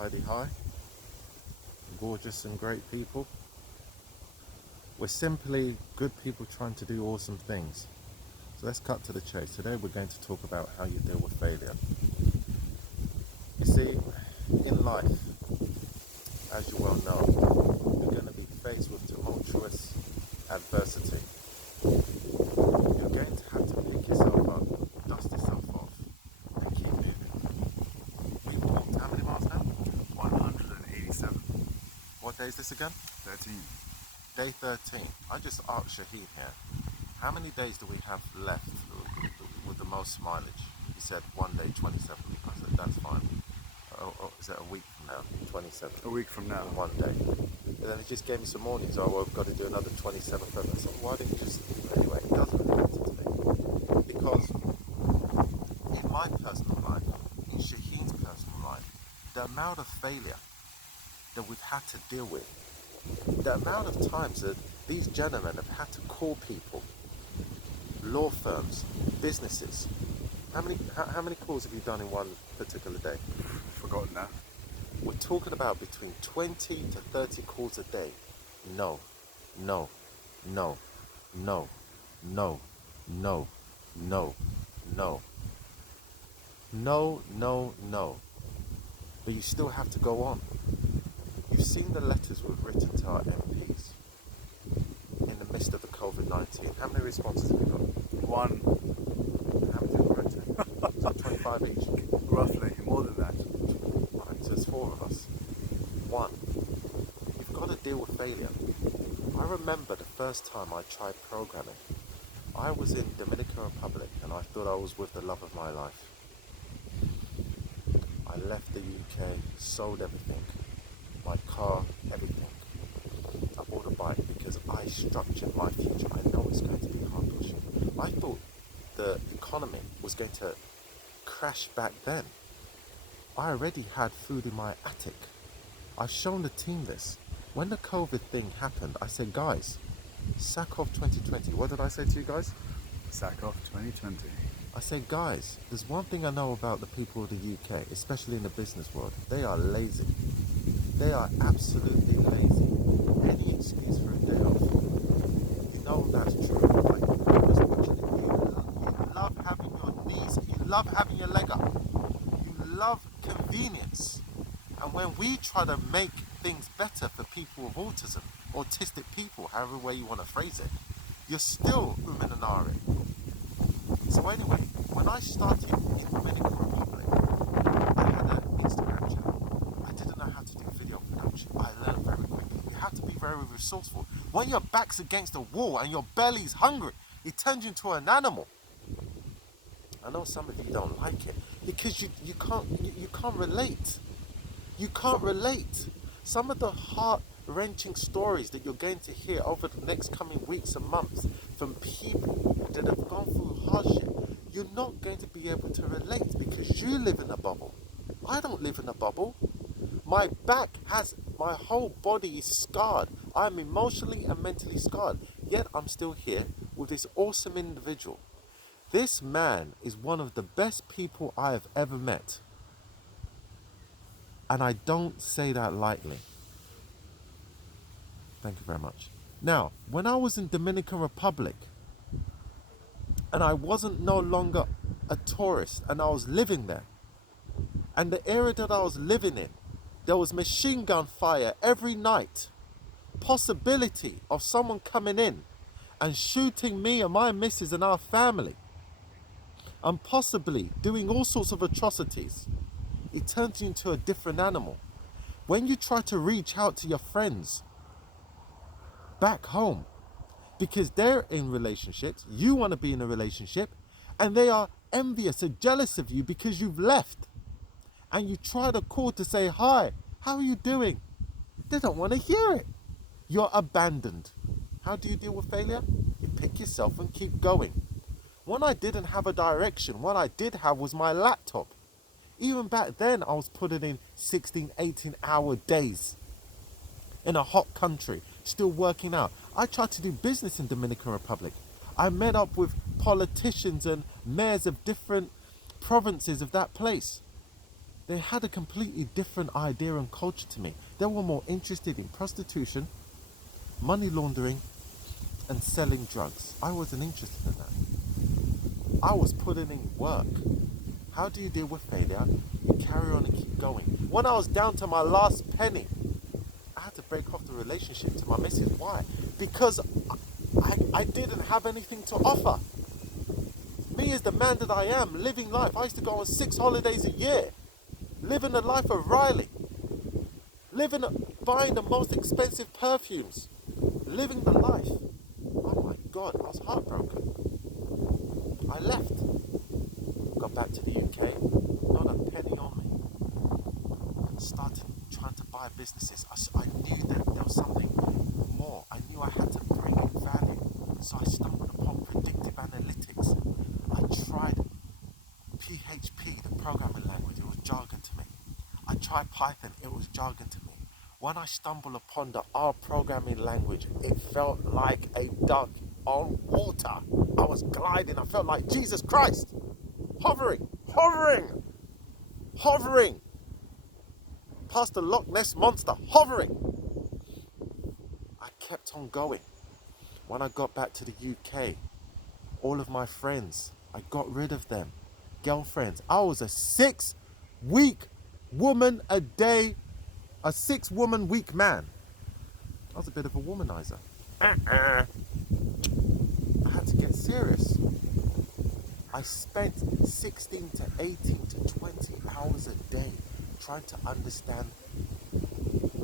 Heidi High, gorgeous and great people. We're simply good people trying to do awesome things. So let's cut to the chase. Today we're going to talk about how you deal with failure. You see, in life, as you well know, you're going to be faced with tumultuous adversity. You're going to have to pick yourself up, dust yourself off, and keep moving. We've walked how many miles now? 187. What day is this again? 13. Day 13. I just asked Shaheen here, how many days do we have left with the most mileage? He said 1 day, 27. I said, that's fine. Is it a week from now? 27. A week from now. 1 day. And then he just gave me some warnings. Oh, well, we've got to do another 27 further. So why didn't you just... Anyway, it doesn't really matter to me. Because in my personal life, in Shaheen's personal life, the amount of failure that we've had to deal with, the amount of times that these gentlemen have had to call people, law firms, businesses. How many calls have you done in one particular day? Forgotten that. We're talking about between 20 to 30 calls a day. No, no, no, no, no, no, no, no. No, no, no. But you still have to go on. You've seen the letters we've written to our MPs in the midst of the COVID-19. How many responses have you got? One. How many have you written? So 25 each. Roughly. More than that. Right, so there's 4 of us. 1. You've got to deal with failure. I remember the first time I tried programming. I was in Dominican Republic and I thought I was with the love of my life. I left the UK, sold everything. My car, everything. I bought a bike because I structured my future. I know it's going to be hard pushing. I thought the economy was going to crash back then. I already had food in my attic. I've shown the team this. When the COVID thing happened, I said, guys, sack off 2020. What did I say to you guys? Sack off 2020. I said, guys, there's one thing I know about the people of the UK, especially in the business world. They are lazy. They are absolutely lazy. Any excuse for a day off. You know that's true. Like, you love having your knees, you love having your leg up. You love convenience. And when we try to make things better for people with autism, autistic people, however way you want to phrase it, you're still uminanari. So anyway, when I started in Dominican Republic, I had an Instagram channel. I didn't know how to do video production. I learned very quickly. You have to be very resourceful. When your back's against a wall and your belly's hungry, it turns you into an animal. I know some of you don't like it because you can't relate. You can't relate. Some of the heart-wrenching stories that you're going to hear over the next coming weeks and months from people that have gone through hardship, you're not going to be able to relate because you live in a bubble. I don't live in a bubble. My whole body is scarred. I'm emotionally and mentally scarred. Yet I'm still here with this awesome individual. This man is one of the best people I have ever met. And I don't say that lightly. Thank you very much. Now, when I was in Dominican Republic, and I wasn't no longer a tourist, and I was living there, and the area that I was living in, there was machine gun fire every night. Possibility of someone coming in and shooting me and my missus and our family, and possibly doing all sorts of atrocities. It turns you into a different animal. When you try to reach out to your friends back home, because they're in relationships, you want to be in a relationship, and they are envious and jealous of you because you've left, and you try to call to say, hi, how are you doing? They don't want to hear it. You're abandoned. How do you deal with failure? You pick yourself and keep going. When I didn't have a direction, what I did have was my laptop. Even back then, I was putting in 16, 18-hour days in a hot country, still working out. I tried to do business in Dominican Republic. I met up with politicians and mayors of different provinces of that place. They had a completely different idea and culture to me. They were more interested in prostitution, money laundering, and selling drugs. I wasn't interested in that. I was putting in work. How do you deal with failure? You carry on and keep going. When I was down to my last penny, I had to break off the relationship to my missus. Why? Because I didn't have anything to offer. Me as the man that I am, living life. I used to go on 6 holidays a year. Living the life of Riley. Buying the most expensive perfumes. Living the life. Oh my God, I was heartbroken. I left. Got back to the UK. Not a penny on me. And started trying to buy businesses. I knew that there was something more. I knew I had to bring in value. So I stumbled upon predictive analytics. I tried PHP, the programming language. It was jargon to me. I tried Python. It was jargon to me. When I stumbled upon the R programming language, it felt like a duck on water. I was gliding. I felt like Jesus Christ. Hovering. Past the Loch Ness Monster. Hovering. I kept on going. When I got back to the UK, all of my friends, I got rid of them. Girlfriends. I was a 6-week woman a day, a 6-woman week man. I was a bit of a womanizer. I had to get serious. I spent 16 to 18 to 20 hours a day trying to understand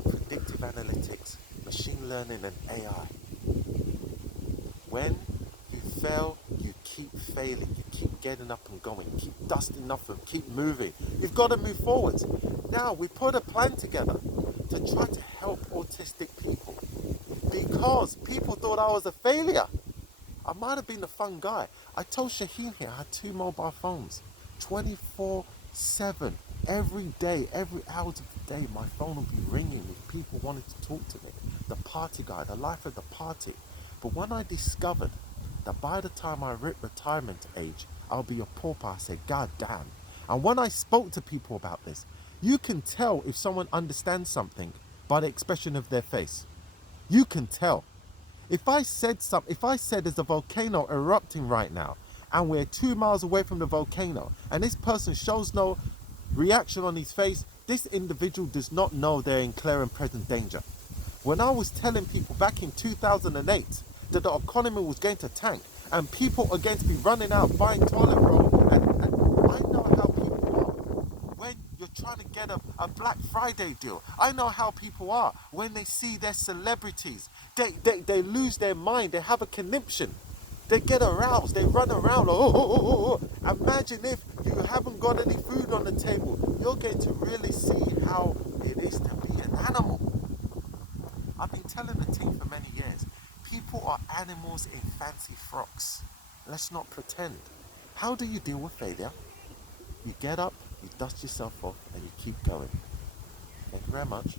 predictive analytics, machine learning and AI. When you fail, you keep failing, you keep getting up and going, keep dusting off and keep moving. You've got to move forwards. Now, we put a plan together to try to help autistic people because people thought I was a failure. I might have been the fun guy. I told Shaheen here I had 2 mobile phones, 24/7. Every day, every hour of the day, my phone would be ringing with people wanting to talk to me. The party guy, the life of the party. But when I discovered that by the time I hit retirement age, I'll be a pauper, I said, God damn. And when I spoke to people about this, you can tell if someone understands something by the expression of their face. You can tell. If I said there's a volcano erupting right now, and we're 2 miles away from the volcano, and this person shows no reaction on his face, this individual does not know they're in clear and present danger. When I was telling people back in 2008 that the economy was going to tank and people are going to be running out buying toilet roll, and I know how people are when you're trying to get a Black Friday deal. I know how people are when they see their celebrities. They lose their mind. They have a conniption. They get aroused. They run around. Oh. Imagine if you haven't got any food on the table. You're going to really see how it is to be an animal. I've been telling the team for many years, people are animals in fancy frocks. Let's not pretend. How do you deal with failure? You get up, you dust yourself off, and you keep going. Thank you very much.